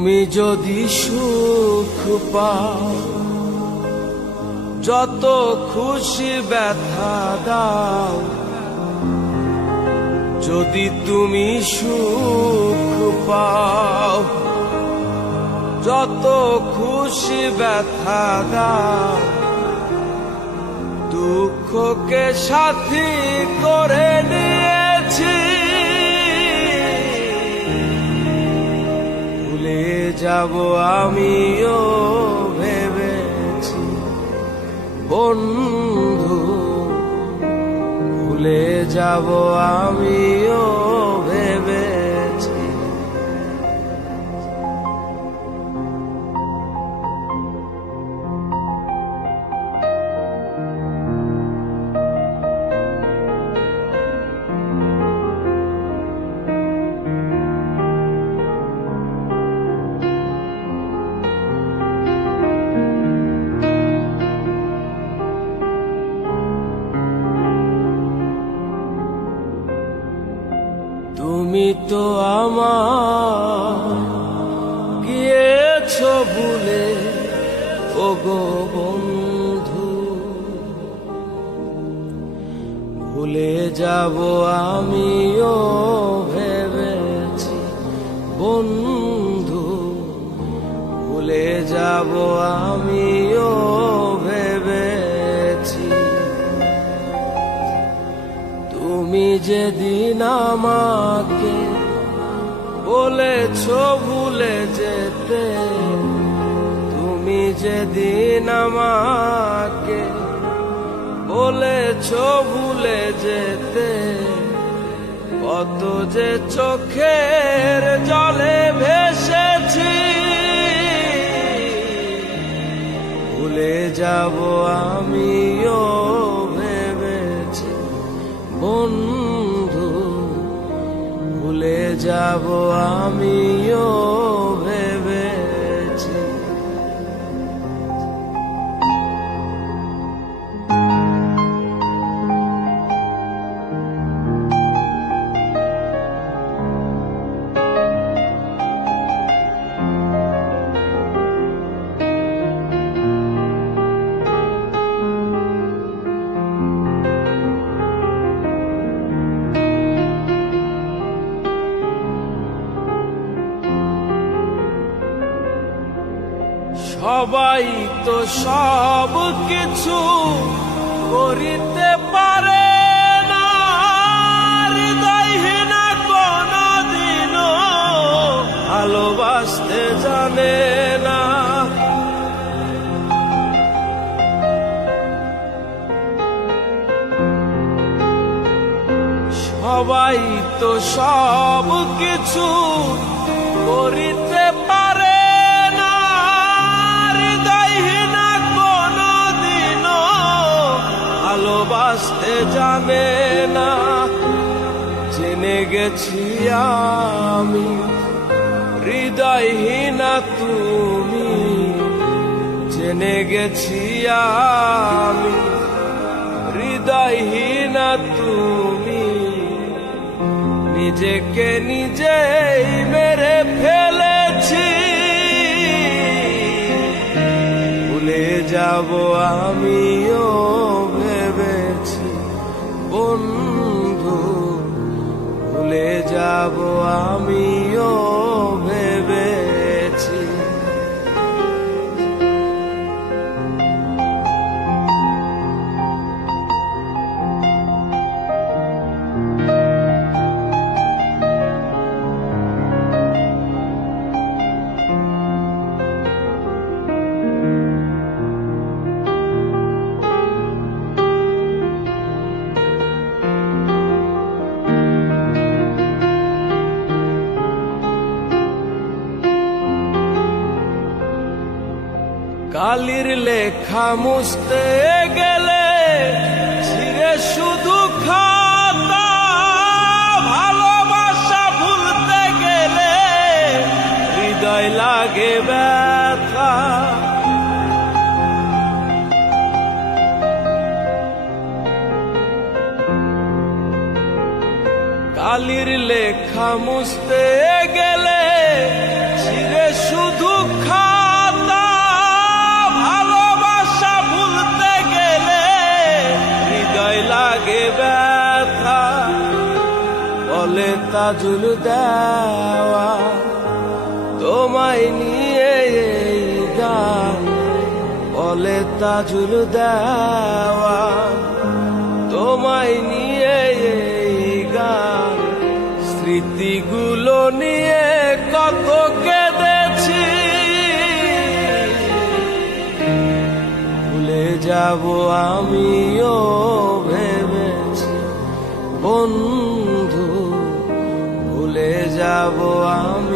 তুমি যদি সুখ পাও, যত খুশি ব্যথা দাও, যদি তুমি সুখ পাও, যত খুশি ব্যথা দাও, দুঃখকে সাথী করে নিয়েছি, ভুলে যাব আমিও ভেবেছি বন্ধু, ভুলে যাব আমিও ভেবেছি। তুমি তো আমার গিয়েছো ভুলে, ওগো বন্ধু, ভুলে যাব আমিও ভেবেছি বন্ধু, ভুলে যাব আমিও ভেবেছি। তুমি যেদিন আমাকে বলেছো ভুলে যেতে, তুমি যেদিন আমাকে বলেছো ভুলে যেতে, কত যে চোখের জলে ভেসেছি, ভুলে যাব আমিও ভেবেছি বন্ধু, ভুলে যাব আমিও ভেবেছি। সবাই তো সব কিছু করিতে পারে না, হৃদয়হীনা কোনদিনও ভালোবাসতে জানে না। সবাই তো সব কিছু করিতে পারে, ভালোবাসতে জানে না। জেনে গেছি আমি হৃদয়হীনা তুমি, জেনে গেছি আমি হৃদয়হীনা তুমি, নিজেকে নিজেই মেরে ফেলেছি, ভুলে যাব আমিও ভেবেছি বন্ধু, ভুলে যাব আমিও ভেবেছি। কালির লেখা মুছতে গেলে ছিঁড়ে শুধু খাতা, ভালোবাসা ভুলতে গেলে হৃদয় লাগে ব্যথা। কালির লেখা মুছতে গেলে ছিঁড়ে তাজুল দেওয়া, তোমায় নিয়ে এই গান বলে তাজুল দেওয়া, তোমায় নিয়ে এই গান। স্মৃতিগুলো নিয়ে কত কেঁদেছি, ভুলে যাব আমিও ভেবেছি বন্ধু, ভুলে যাব আমি।